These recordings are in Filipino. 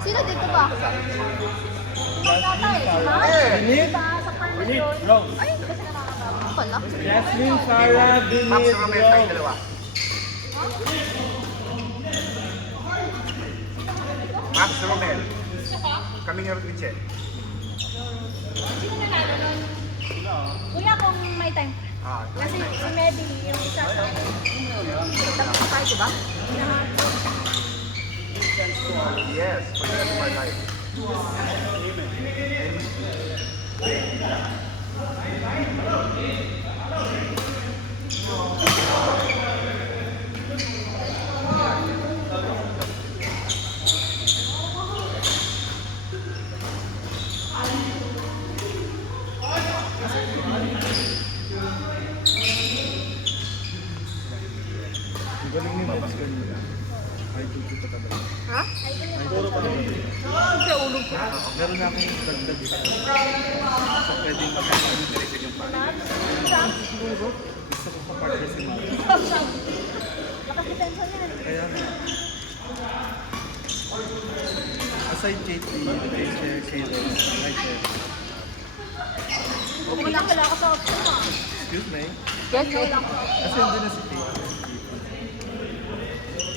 Sino dito ba? Magkatay, si Matt? Vinit? Sa farm na Vinit, yun. Rose. Ay, kasi nakakatawa. Pala. Jasmine, Sarah, Max Vinit, Romel tayo Rose. dalawa. Max Romel. Kami ni Rodrigo. Sino nanalo nun? Kuya, kung may time. Kasi si Medi, yung isa sa akin. Tapos tayo, diba? Yes, pagkakit mo live. Ang galing ni Max kanina. Ay, tuto pa talaga. Ha? Puro pa talaga. Sa ulo ko. Meron na akong dagdag isa. So, pwedeng magkakaroon yung party. Siguro, gusto ko pa partner si Max. Lakas detensa niyan. Kaya nga. Aside JT, Kayla, hi Sir. Wala pala ako sa option mo. Excuse me. Yes, wala ko. Kasi andun na si Kate.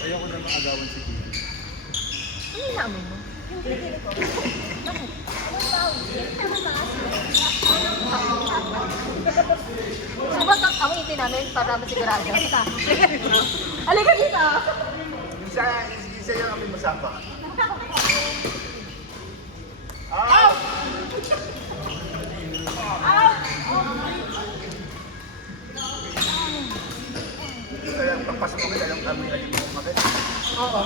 Ayoko na maagawan si Kate. Ano yung namin mo? Yung pinili ko. Bakit? Anong tawag? Ano taas? Subatak kami itinanin para masigurado. Halika dito! Isa yung aming masapa. Kaya pagpasok mo kaya yung kami lagi mo kumagat. Oo.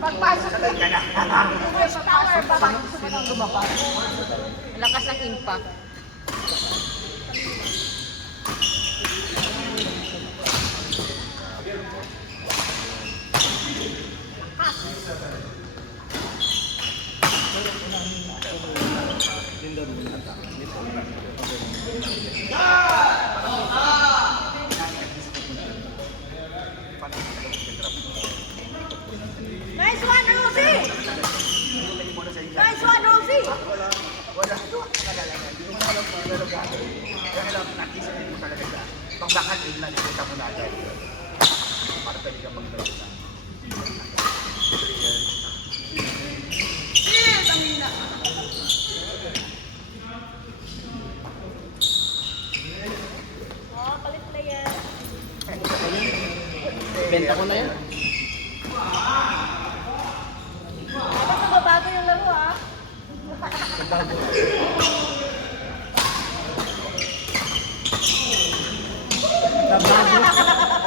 Pagpasok Sakay ka na. tower, parang gusto mo nang lumabas. Lakas ng impact. Linda rin yung attack. Nice one, Rosie! Nice one, Rosie! Wala ito. Hindi mo alam kung ano gagawin. Kaya alam, nakisip mo talaga siya. Pagbakan, yun lang kita mo natin. Para pwede ka mag-drop na. Oh, palit player. Benta ko na yan. Dapat mababago yung laro, ah. Labago.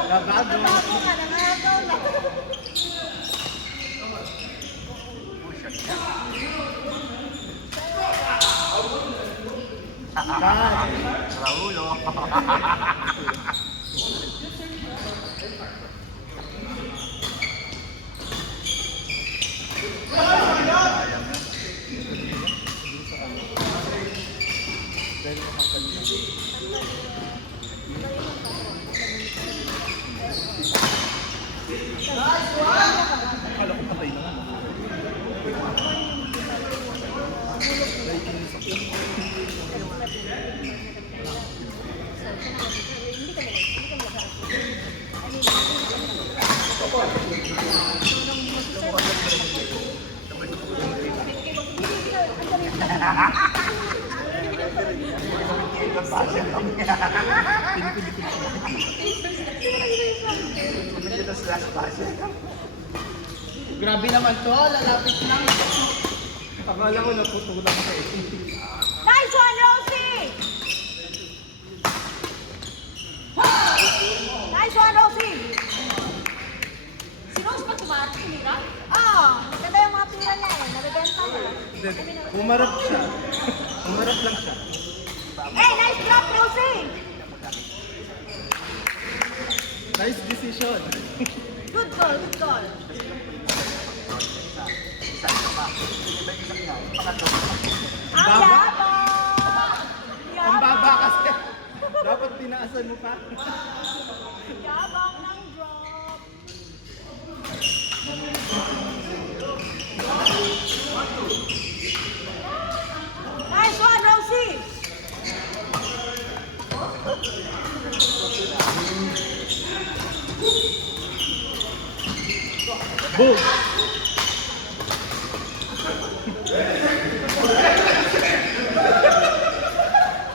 Labago. Mabago ka, nangagaw na. Kat. Raulo. Dahil makakalimutan. Akala ko patay na naman. Naikinis ako. Grabe naman to, lalapit lang. Akala ko naputulang ka eh. Nice one, Rosie! Nice one, Rosie! Si Rose ba tumarap? Tumira? Oo. Maganda yung mga tira niya eh. Nabibenta niya. Hindi, umarap siya. Umarap lang siya. Hey, nice drop, Rosie! Nice decision. Good call, good call. Ang yabang! Ang baba kasi. Dapat tinaasan mo pa. Yabang ng drop. Boom!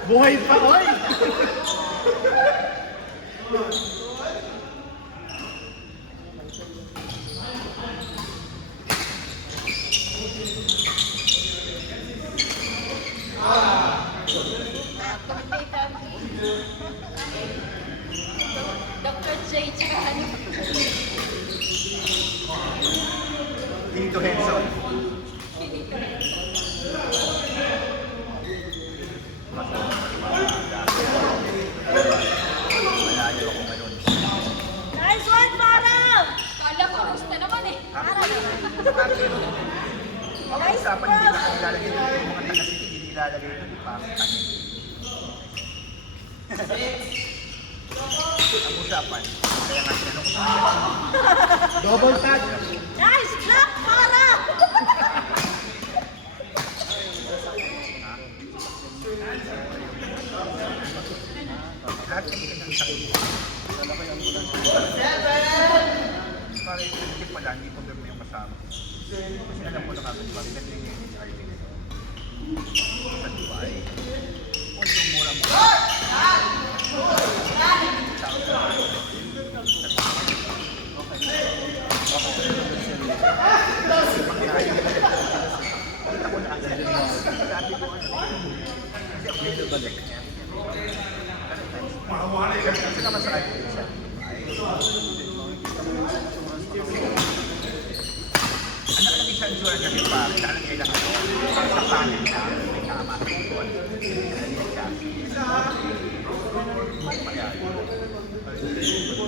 Buhay pa, oy! Dr. J. Chan. Dito Henson. Malayo ako ngayon. Nice one, Parang! Kala ko, gusto naman eh. Para naman. Ang usapan, hindi na nilalagay dito yung mga taga-city, hindi nilalagay dito yung pangit. Ang usapan, kaya nga tinanong ko sa kanya. Double touch! Nice block, Parang! Lahat ng pinag-isang ito. Para yung hindi pala, hindi ko gawin yung kasama. Kasi alam ko na kagad, bakit yung HRT ngayon. Sa Dubai. Although mura-mura. Kita ko na agad. Dati ko ano. Kasi ako yung balik niya. Kasi naman sa akin isa. Ang nakalagay sa insurance kasi pa, nakalagay lang ako. Sa panin na, may kama.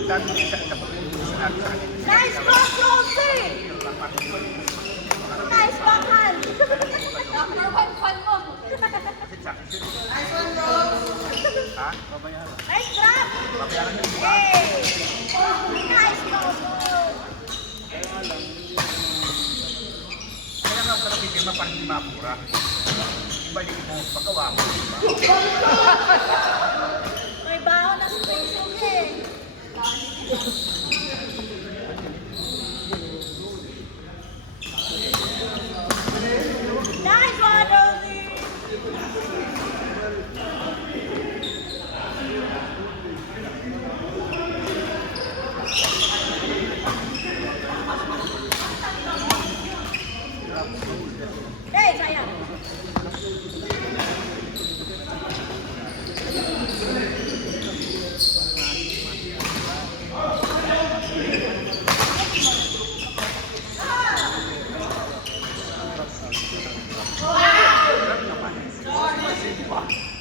Dati isa sa akin. Nice block, Josie! Nice backhand! Number one fan mo! Nice one, Rose! Ha? Babayaran. Nice drop! Babayaran yung iba. Hey! Nice ball! Kaya nga ako natin yung parang hindi mapura. Ibalik mo, pagkawa mo, diba? May baho na space eh. Nice one, Rosie! Hey, sayang!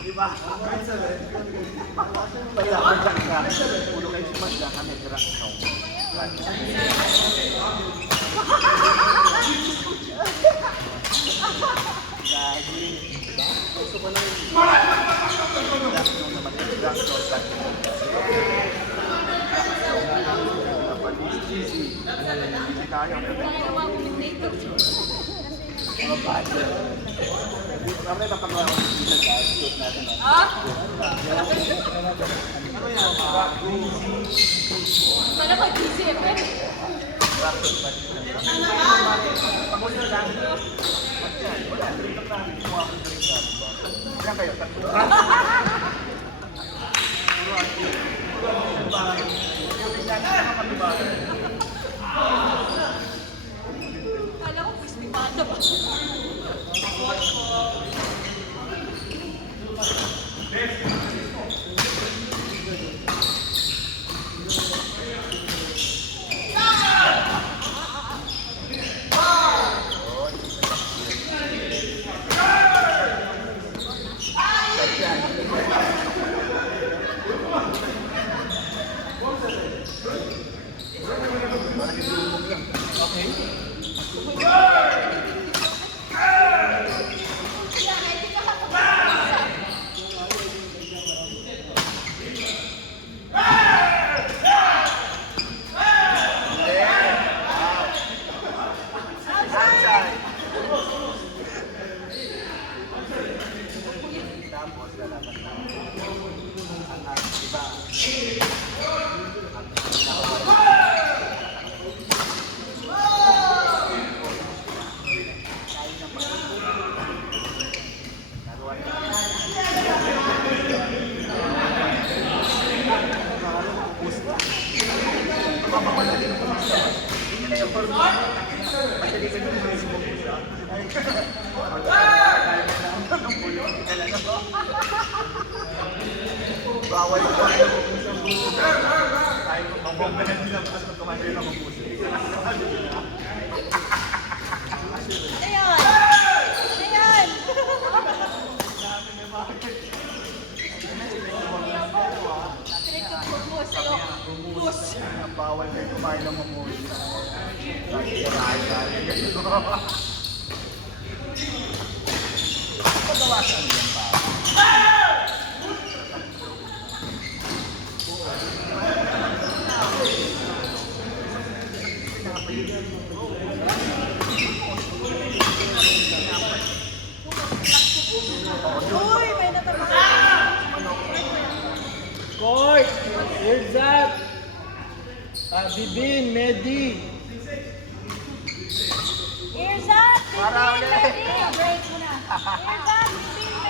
Diba? Kaya ako dyan ka. Ulo kayo sumasya kami. Gerak ikaw. Gusto ko lang yung gerak Kami makagawa ko dito sa shoot natin. Paano ko GCF eh? Pangulo lang. Wala. Ilan kayo? Tatlo. Kala ko crispy pata ba? Narinig yung mismo mo siya. Bawal ko na yung puso mo. Tayo mabomba na din ang puso ko kasi na mapuso. Ayun! Ayun! Bawal na yung kumain ng mamuso. Pagawasan yan pa. Uy, may natamaan. Court! Here's up! Bibin, Medi! Ears up! Para Bibin! ulit. Ready? Break muna. Ears up! Bibin!